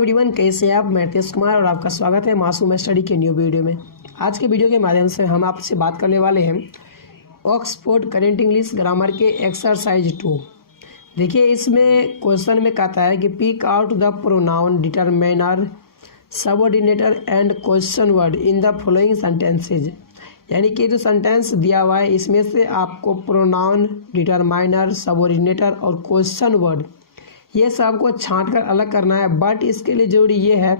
Everyone, कैसे हैं आप। मैं तेज कुमार और आपका स्वागत है मासूम स्टडी के न्यू वीडियो में। आज के वीडियो के माध्यम से हम आपसे बात करने वाले हैं ऑक्सफोर्ड करेंट इंग्लिश ग्रामर के एक्सरसाइज 2। देखिए, इसमें क्वेश्चन में कहता है कि pick out the pronoun determiner subordinator and question word in the following sentences. यानी कि जो सेंटेंस दिया हुआ है इसमें से आपको प्रोनाउन, डिटरमाइनर, सबऑर्डिनेटर और क्वेश्चन वर्ड ये सब को छांट कर अलग करना है। बट इसके लिए ज़रूरी ये है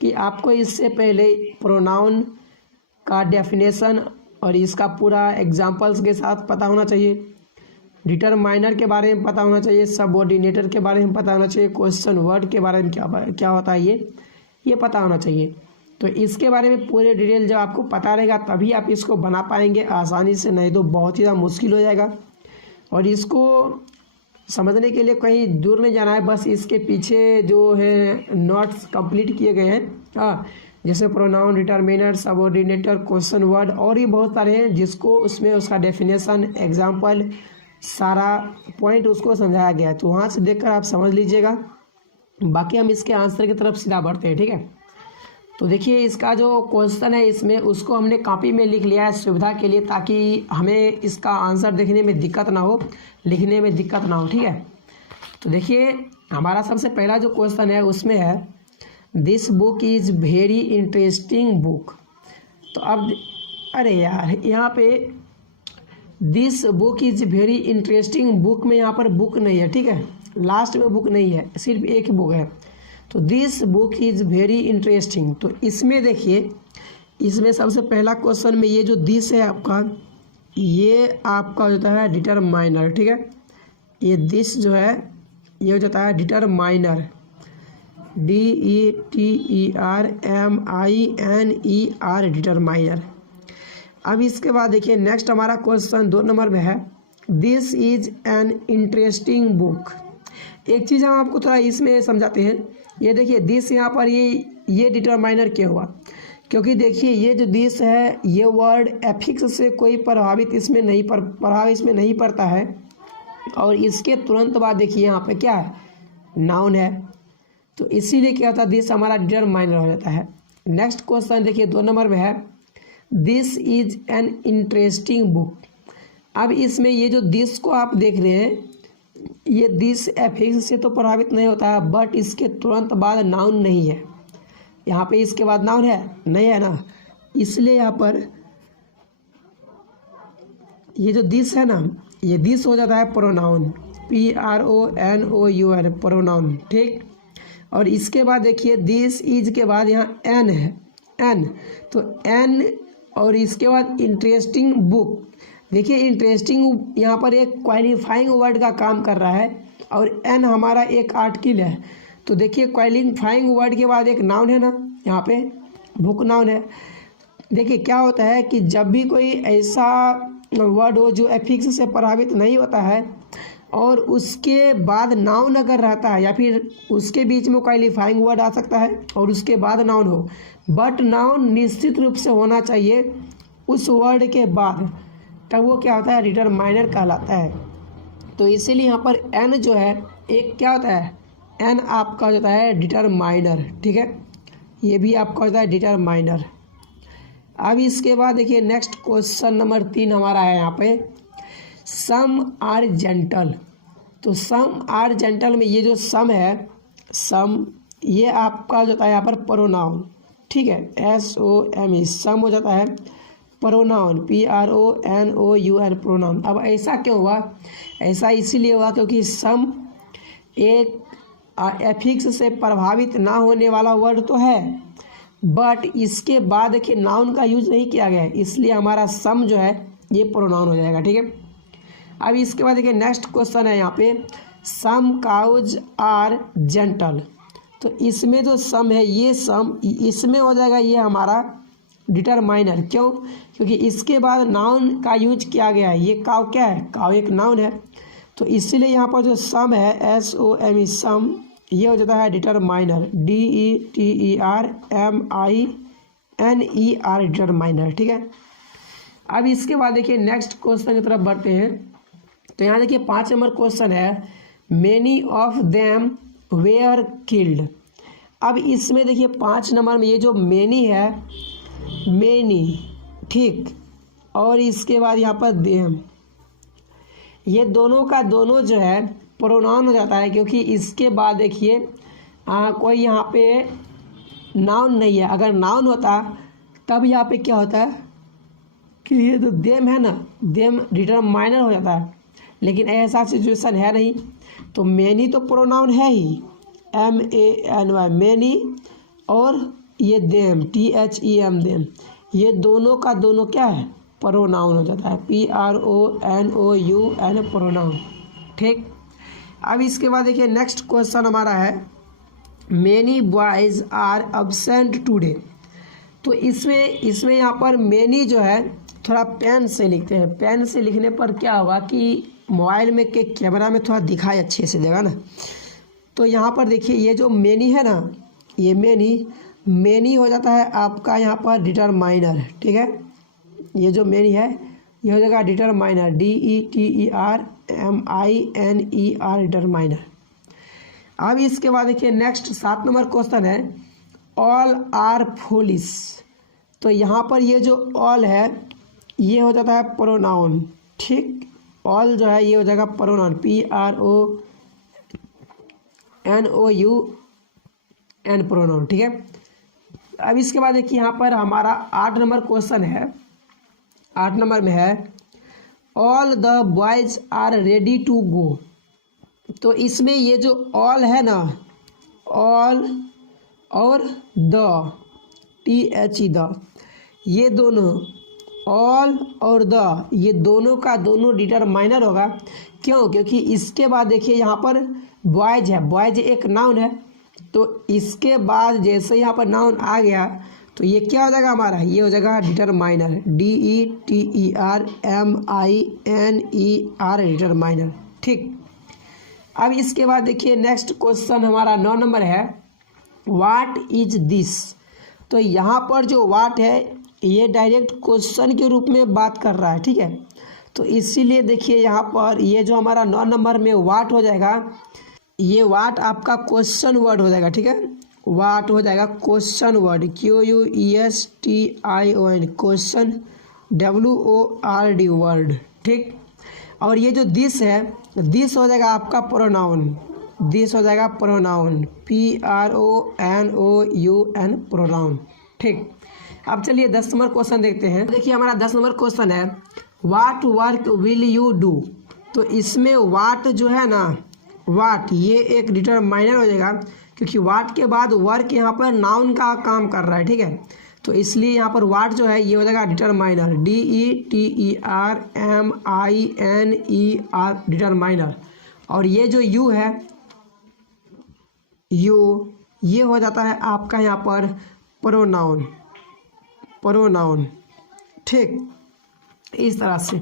कि आपको इससे पहले प्रोनाउन का डेफिनेशन और इसका पूरा एग्जांपल्स के साथ पता होना चाहिए, डिटरमाइनर के बारे में पता होना चाहिए, सबऑर्डिनेटर के बारे में पता होना चाहिए, क्वेश्चन वर्ड के बारे में क्या होता है ये पता होना चाहिए। तो इसके बारे में पूरे डिटेल जब आपको पता रहेगा तभी आप इसको बना पाएंगे आसानी से, नहीं तो बहुत ही ज़्यादा मुश्किल हो जाएगा। और इसको समझने के लिए कहीं दूर नहीं जाना है, बस इसके पीछे जो है नोट्स कंप्लीट किए गए हैं, जैसे प्रोनाउन, डिटरमिनर, सबऑर्डिनेटर, क्वेश्चन वर्ड और भी बहुत सारे हैं जिसको उसमें उसका डेफिनेशन, एग्जांपल, सारा पॉइंट उसको समझाया गया है। तो वहाँ से देखकर आप समझ लीजिएगा। बाकी हम इसके आंसर की तरफ सीधा बढ़ते हैं, ठीक है। तो देखिए, इसका जो क्वेश्चन है इसमें उसको हमने कॉपी में लिख लिया है सुविधा के लिए, ताकि हमें इसका आंसर देखने में दिक्कत ना हो, लिखने में दिक्कत ना हो, ठीक है। तो देखिए, हमारा सबसे पहला जो क्वेश्चन है उसमें है this book is very interesting book. तो अब अरे यार, यहाँ पे this book is very interesting book में यहाँ पर बुक नहीं है, ठीक है, लास्ट में बुक नहीं है, सिर्फ एक बुक है। तो this book is very interesting. तो इसमें देखिए, इसमें सबसे पहला क्वेश्चन में ये जो दिस है आपका, ये आपका हो जाता है डिटरमाइनर, ठीक है। ये दिस जो है ये हो जाता है डिटरमाइनर, DETERMINER, डिटरमाइनर। अब इसके बाद देखिए नेक्स्ट हमारा क्वेश्चन 2 नंबर में है this is an interesting book. एक चीज़ हम आपको थोड़ा इसमें समझाते हैं। ये देखिए दिस यहाँ पर ये डिटरमाइनर क्या हुआ, क्योंकि देखिए ये जो दिस है ये वर्ड एफिक्स से कोई प्रभाव इसमें नहीं पड़ता है। और इसके तुरंत बाद देखिए यहाँ पे क्या है, नाउन है, तो इसीलिए क्या होता है दिस हमारा डिटरमाइनर हो जाता है। नेक्स्ट क्वेश्चन देखिए 2 नंबर में है this is an interesting book. अब इसमें ये जो दिस को आप देख रहे हैं, ये दिस एफिक्स से तो प्रभावित नहीं होता है, बट इसके तुरंत बाद नाउन नहीं है। यहाँ पे इसके बाद नाउन है नहीं है ना, इसलिए यहाँ पर ये जो दिस है ना, ये दिस हो जाता है प्रोनाउन, PRONOUN, प्रोनाउन, ठीक। और इसके बाद देखिए दिस इज के बाद यहाँ एन है, एन, तो एन और इसके बाद इंटरेस्टिंग बुक। देखिए इंटरेस्टिंग यहाँ पर एक क्वालिफाइंग वर्ड का काम कर रहा है और एन हमारा एक आर्टिकल है। तो देखिए क्वालिफाइंग वर्ड के बाद एक नाउन है ना, यहाँ पे बुक नाउन है। देखिए क्या होता है कि जब भी कोई ऐसा वर्ड हो जो एफिक्स से प्रभावित नहीं होता है और उसके बाद नाउन अगर रहता है, या फिर उसके बीच में क्वालिफाइंग वर्ड आ सकता है और उसके बाद नाउन हो, बट नाउन निश्चित रूप से होना चाहिए उस वर्ड के बाद, तब वो क्या होता है, डिटरमाइनर कहलाता है। तो इसीलिए यहाँ पर एन जो है एक क्या होता है, एन आपका हो जाता है डिटरमाइनर, ठीक है, ये भी आपका होता है डिटरमाइनर। अब इसके बाद देखिए नेक्स्ट क्वेश्चन नंबर 3 हमारा है यहाँ पे सम आर जेंटल। तो सम आर जेंटल में ये जो सम है, सम ये आपका हो जाता है यहाँ पर प्रोनाउन, ठीक है, SOME, सम हो जाता है प्रोनाउन, PRONOUN, प्रोनाउन। अब ऐसा क्यों हुआ, ऐसा इसीलिए हुआ क्योंकि सम एक एफिक्स से प्रभावित ना होने वाला वर्ड तो है, बट इसके बाद देखिए नाउन का यूज नहीं किया गया है, इसलिए हमारा सम जो है ये प्रोनाउन हो जाएगा, ठीक है। अब इसके बाद देखिए नेक्स्ट क्वेश्चन है यहाँ पे सम काउज आर जेंटल। तो इसमें जो सम है ये सम इसमें हो जाएगा ये हमारा डिटरमाइनर। क्यों, क्योंकि इसके बाद नाउन का यूज किया गया है। ये काव क्या है, काव एक नाउन है, तो इसीलिए यहाँ पर जो सम है SOME, सम, ये हो जाता है डिटरमाइनर, DETERMINER, डिटरमाइनर, ठीक है। अब इसके बाद देखिए नेक्स्ट क्वेश्चन की तरफ बढ़ते हैं। तो यहाँ देखिए 5 नंबर क्वेश्चन है many of them where killed. अब इसमें देखिए 5 नंबर में ये जो मेनी है, मेनी, ठीक, और इसके बाद यहाँ पर देम, ये दोनों का दोनों जो है प्रोनाउन हो जाता है, क्योंकि इसके बाद देखिए कोई यहाँ पे नाउन नहीं है। अगर नाउन होता तब यहाँ पे क्या होता है कि ये जो देम है ना, देम डिटरमाइनर हो जाता है, लेकिन ऐसा सिचुएशन है नहीं। तो मेनी तो प्रोनाउन है ही, MENY, मेनी, और ये देम, THEM, देम, ये दोनों का दोनों क्या है, प्रोनाउन हो जाता है, PRONOUN, प्रोनाउन, ठीक। अब इसके बाद देखिए नेक्स्ट क्वेश्चन हमारा है, many boys are absent today. तो इसमें यहाँ पर मेनी जो है थोड़ा पेन से लिखते हैं। पेन से लिखने पर क्या होगा कि मोबाइल में के कैमरा में थोड़ा दिखाई अच्छे से देगा ना। तो यहाँ पर देखिए ये जो मेनी है ना, ये मेनी हो जाता है आपका यहाँ पर डिटरमाइनर, ठीक है। ये जो मेनी है ये हो जाएगा डिटरमाइनर, DETERMINER, डिटरमाइनर। अब इसके बाद देखिए नेक्स्ट 7 नंबर क्वेश्चन है, ऑल आर फुलिश। तो यहाँ पर ये जो ऑल है ये हो जाता है प्रोनाउन, ठीक। ऑल जो है ये हो जाएगा प्रोनाउन, PRONOUN, प्रोनाउन, ठीक है। अब इसके बाद देखिए यहाँ पर हमारा 8 नंबर क्वेश्चन है। 8 नंबर में है, all the boys are ready to go. तो इसमें ये जो ऑल है ना, ऑल और द, THE, द, ये दोनों, ऑल और द, ये दोनों का दोनों डिटरमाइनर होगा। क्यों? क्योंकि इसके बाद देखिए यहाँ पर बॉयज है, बॉयज एक नाउन है, तो इसके बाद जैसे यहाँ पर नाउन आ गया तो ये क्या हो जाएगा हमारा, ये हो जाएगा डिटरमाइनर, DETERMINER, डिटरमाइनर, ठीक। अब इसके बाद देखिए नेक्स्ट क्वेश्चन हमारा 9 नंबर है, व्हाट इज दिस। तो यहाँ पर जो व्हाट है ये डायरेक्ट क्वेश्चन के रूप में बात कर रहा है, ठीक है। तो इसीलिए देखिए यहाँ पर ये जो हमारा 9 नंबर में व्हाट हो जाएगा, ये व्हाट आपका क्वेश्चन वर्ड हो जाएगा, ठीक है। व्हाट हो जाएगा question word, QUESTION, question, WORD, word, ठीक। और ये जो दिस है, दिस हो जाएगा आपका प्रोनाउन, दिस हो जाएगा प्रोनाउन, PRONOUN, प्रोनाउन, ठीक। अब चलिए 10 नंबर क्वेश्चन देखते हैं। देखिए हमारा 10 नंबर क्वेश्चन है, what work will you do. तो इसमें व्हाट जो है ना, व्हाट ये एक डिटरमाइनर हो जाएगा, क्योंकि व्हाट के बाद वर्क यहाँ पर नाउन का काम कर रहा है, ठीक है। तो इसलिए यहाँ पर व्हाट जो है ये हो जाएगा डिटरमाइनर, DETERMINER, डिटरमाइनर। और ये जो यू है, यू, ये हो जाता है आपका यहाँ पर प्रोनाउन, प्रोनाउन, ठीक, इस तरह से।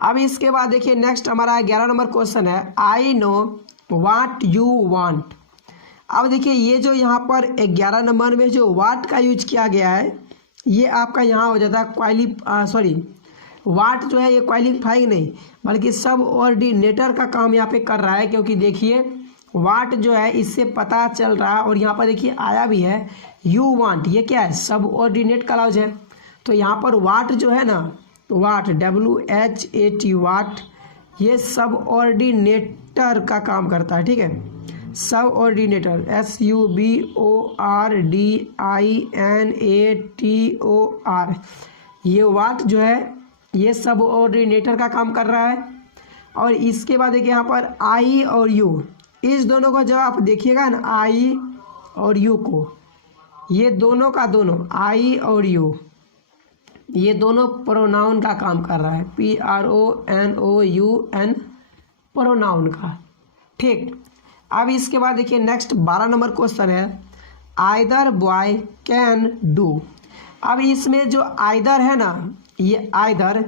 अब इसके बाद देखिए नेक्स्ट हमारा 11 नंबर क्वेश्चन है, I know what you want. अब देखिए ये जो यहाँ पर 11 नंबर में जो व्हाट का यूज किया गया है ये आपका यहाँ हो जाता है व्हाट जो है ये क्वालिफाइंग नहीं बल्कि सब ऑर्डिनेटर का काम यहाँ पे कर रहा है, क्योंकि देखिए व्हाट जो है इससे पता चल रहा है, और यहाँ पर देखिए आया भी है यू वांट, ये क्या है, सब ऑर्डिनेट का लफ्ज है। तो यहाँ पर व्हाट जो है ना, व्हाट, WHAT, व्हाट, ये सब ऑर्डिनेटर का काम करता है, ठीक है। सब ऑर्डिनेटर, SUBORDINATOR, ये व्हाट जो है ये सब ऑर्डिनेटर का काम कर रहा है। और इसके बाद देखिए यहाँ पर आई और यू, इस दोनों को जब आप देखिएगा ना, आई और यू को, ये दोनों का दोनों, आई और यू, ये दोनों प्रोनाउन का काम कर रहा है, PRONOUN, प्रोनाउन का, ठीक। अब इसके बाद देखिए नेक्स्ट 12 नंबर क्वेश्चन है, आइदर बॉय कैन डू। अब इसमें जो आइदर है ना, ये आइदर,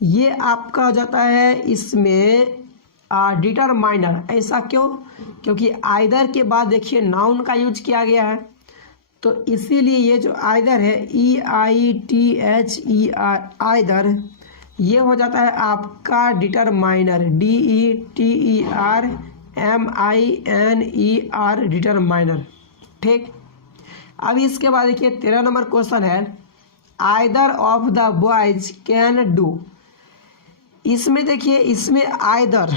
ये आपका हो जाता है इसमें डिटरमाइनर। ऐसा क्यों? क्योंकि आइदर के बाद देखिए नाउन का यूज किया गया है, तो इसीलिए ये जो आइदर है, EITHER, आइदर, ये हो जाता है आपका डिटरमाइनर, DETERMINER, डिटरमाइनर, ठीक। अब इसके बाद देखिए 13 नंबर क्वेश्चन है, either of the boys can do. इसमें देखिए, इसमें आइदर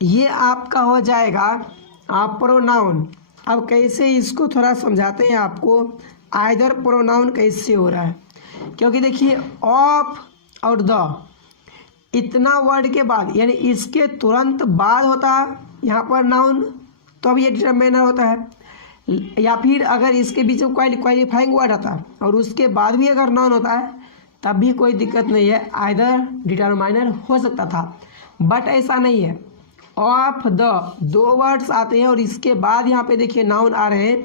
ये आपका हो जाएगा आप प्रोनाउन। अब कैसे इसको थोड़ा समझाते हैं आपको, आइदर प्रोनाउन कैसे हो रहा है, क्योंकि देखिए ऑफ और द इतना वर्ड के बाद यानी इसके तुरंत बाद होता है यहाँ पर नाउन, तो अब ये डिटरमिनर होता है, या फिर अगर इसके बीच में क्वालिफाइंग वर्ड आता है और उसके बाद भी अगर नाउन होता है तब भी कोई दिक्कत नहीं है, आइदर डिटरमाइनर हो सकता था। बट ऐसा नहीं है, ऑफ द दो वर्ड्स आते हैं और इसके बाद यहाँ पे देखिए नाउन आ रहे हैं,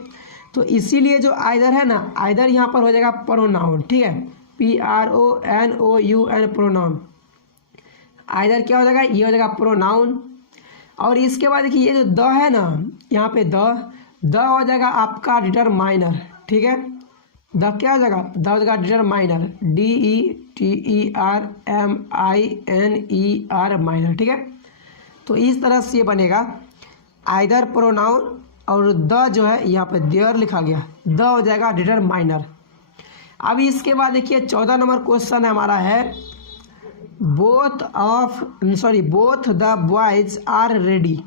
तो इसीलिए जो आइदर है ना, आइदर यहाँ पर हो जाएगा प्रोनाउन। ठीक है, PRONOUN प्रोनाउन। आइदर क्या हो जाएगा, ये हो जाएगा प्रोनाउन। और इसके बाद देखिए ये जो द है ना, यहाँ पे द हो जाएगा आपका डिटरमाइनर। ठीक है, द क्या हो जाएगा, द हो जाएगा डिटरमाइनर, DETERMINER माइनर। ठीक है, तो इस तरह से ये बनेगा आइदर प्रोनाउन और द जो है यहाँ पे देयर लिखा गया, द हो जाएगा डिटरमाइनर। अब इसके बाद देखिए 14 नंबर क्वेश्चन हमारा है, both the boys are ready.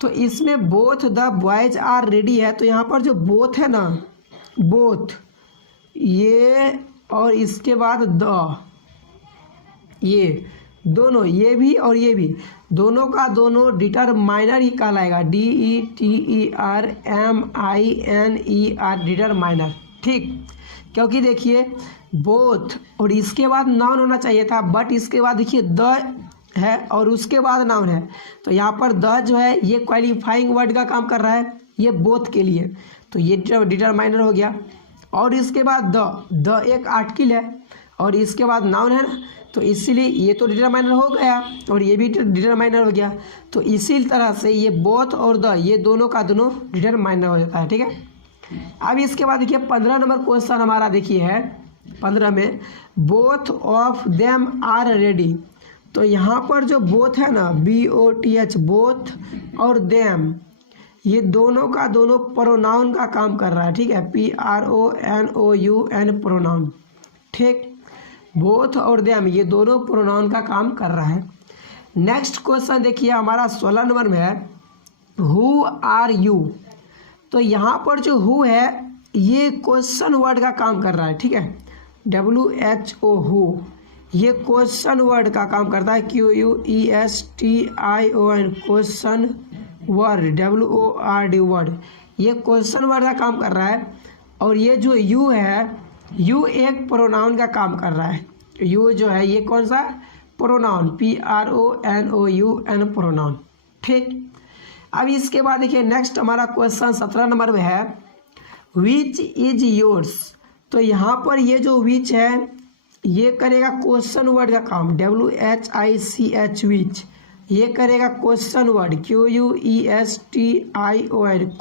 तो इसमें both the boys are ready है, तो यहाँ पर जो बोथ है ना, बोथ ये और इसके बाद द, ये दोनों, ये भी और ये भी, दोनों का दोनों डिटरमाइनर ही कहलाएगा, DETERMINER डिटरमाइनर। ठीक, क्योंकि देखिए बोथ और इसके बाद नाउन होना चाहिए था, बट इसके बाद देखिए द है और उसके बाद नाउन है, तो यहाँ पर द जो है ये क्वालिफाइंग वर्ड का काम कर रहा है, ये बोथ के लिए, तो ये डिटरमाइनर हो गया। और इसके बाद द एक आर्टिकल है और इसके बाद नाउन है ना, तो इसीलिए ये तो डिटरमाइनर हो गया और ये भी डिटरमाइनर हो गया, तो इसी तरह से ये बोथ और द ये दोनों का दोनों डिटरमाइनर हो जाता है। ठीक है, अब इसके बाद देखिए 15 नंबर क्वेश्चन हमारा देखिए है, 15 में both of them are ready. तो यहाँ पर जो बोथ है ना, BOTH बोथ और देम, ये दोनों का दोनों प्रोनाउन का काम कर रहा है। ठीक है, PRONOUN प्रोनाउन। ठीक, बोथ और देम ये दोनों प्रोनाउन का काम कर रहा है। नेक्स्ट क्वेश्चन देखिए हमारा 16 नंबर में है, हु आर यू। तो यहाँ पर जो हु है ये क्वेश्चन वर्ड का काम कर रहा है। ठीक है, WHO हु ये क्वेश्चन वर्ड का काम करता है, QUESTION question word, WORD word, ये क्वेश्चन वर्ड का काम कर रहा है। और ये जो यू है, यू एक प्रोनाउन का काम कर रहा है, यू जो है ये कौन सा प्रोनाउन, PRONOUN प्रोनाउन। ठीक, अब इसके बाद देखिए नेक्स्ट हमारा क्वेश्चन 17 नंबर में है, विच इज योर्स। तो यहाँ पर ये जो विच है ये करेगा क्वेश्चन वर्ड का काम, WHICH विच, ये करेगा question word, QUESTION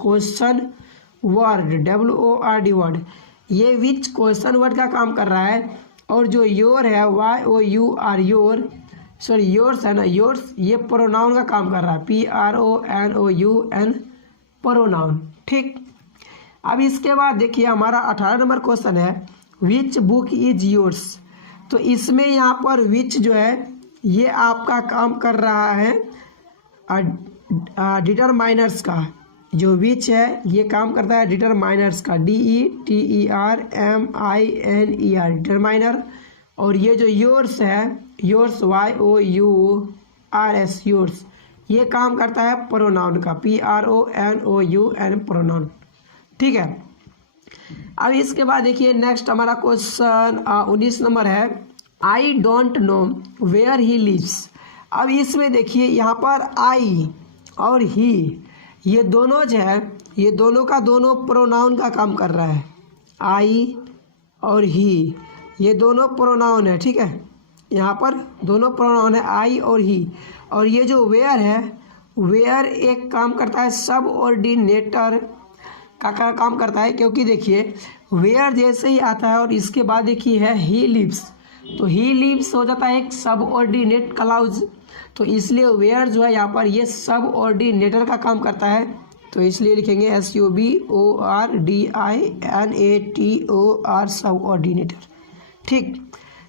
question word, WORD word, ये विच क्वेश्चन वर्ड का काम कर रहा है। और जो योर है, YOUR योर, सॉरी योर्स है ना, योर्स ये प्रोनाउन का काम कर रहा है, PRONOUN प्रोनाउन। ठीक, अब इसके बाद देखिए हमारा 18 नंबर क्वेश्चन है, विच बुक इज योर्स। तो इसमें यहाँ पर विच जो है ये आपका काम कर रहा है डिटरमाइनर्स का, जो विच है ये काम करता है डिटरमाइनर्स का, DETERMINER डिटरमाइनर। और ये जो योर्स है, योर्स YOURS योर्स, ये काम करता है प्रोनाउन का, PRONOUN प्रोनाउन। ठीक है, अब इसके बाद देखिए नेक्स्ट हमारा क्वेश्चन 19 नंबर है, I don't know where he lives. अब इसमें देखिए यहाँ पर आई और ही ये दोनों जो है ये दोनों का दोनों प्रोनाउन का काम कर रहा है, आई और ही ये दोनों प्रोनाउन है। ठीक है, यहाँ पर दोनों प्रोनाउन है आई और ही। और ये जो वेयर है, वेयर एक काम करता है सब ऑर्डिनेटर का काम करता है, क्योंकि देखिए वेयर जैसे ही आता है और इसके बाद देखिए है ही लिव्स, तो ही लिव्स हो जाता है एक सब ऑर्डिनेट क्लाउज, तो इसलिए वेयर जो है यहाँ पर ये सब ऑर्डिनेटर का काम करता है, तो इसलिए लिखेंगे SUBORDINATOR सबऑर्डिनेटर। ठीक,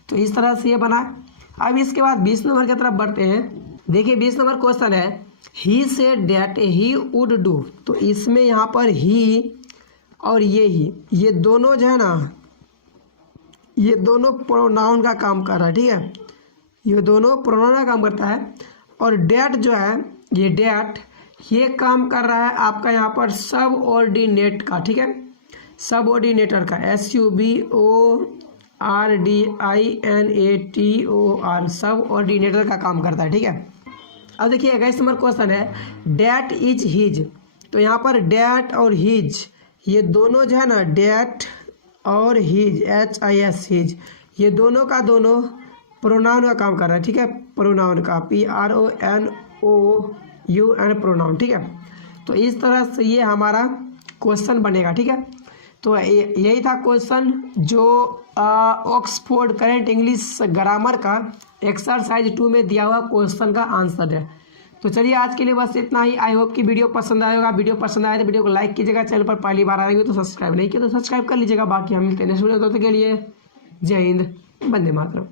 तो इस तरह से ये बना। अब इसके बाद 20 नंबर की तरफ बढ़ते हैं। देखिए 20 नंबर क्वेश्चन है he said that he would do. तो इसमें यहाँ पर ही और ये दोनों जो है ना, ये दोनों प्रोनाउन का काम कर रहा है। ठीक है, ये दोनों प्रोनाउन का काम करता है। और डैट जो है, ये डैट ये काम कर रहा है आपका यहाँ पर सब ऑर्डिनेट का। ठीक है, सब ऑर्डिनेटर का SUBORDINATOR सब ऑर्डिनेटर का काम करता है। ठीक है, अब देखिए 21 नंबर क्वेश्चन है डैट इज हिज। तो यहाँ पर डैट और हिज ये दोनों जो है ना, डैट और हिज HIS हिज, ये दोनों का दोनों प्रोनाउन का काम कर रहा है। ठीक है, प्रोनाउन का PRONOUN प्रोनाउन। ठीक है, तो इस तरह से ये हमारा क्वेश्चन बनेगा। ठीक है, तो यही था क्वेश्चन जो ऑक्सफोर्ड करेंट इंग्लिश ग्रामर का एक्सरसाइज 2 में दिया हुआ क्वेश्चन का आंसर है। तो चलिए आज के लिए बस इतना ही। आई होप कि वीडियो पसंद आएगा। वीडियो पसंद आए तो वीडियो को लाइक कीजिएगा। चैनल पर पहली बार आएंगे तो सब्सक्राइब नहीं किया तो सब्सक्राइब कर लीजिएगा। बाकी हम मिलते हैं नेक्स्ट वीडियो, तब तक के लिए जय हिंद, वंदे मातरम।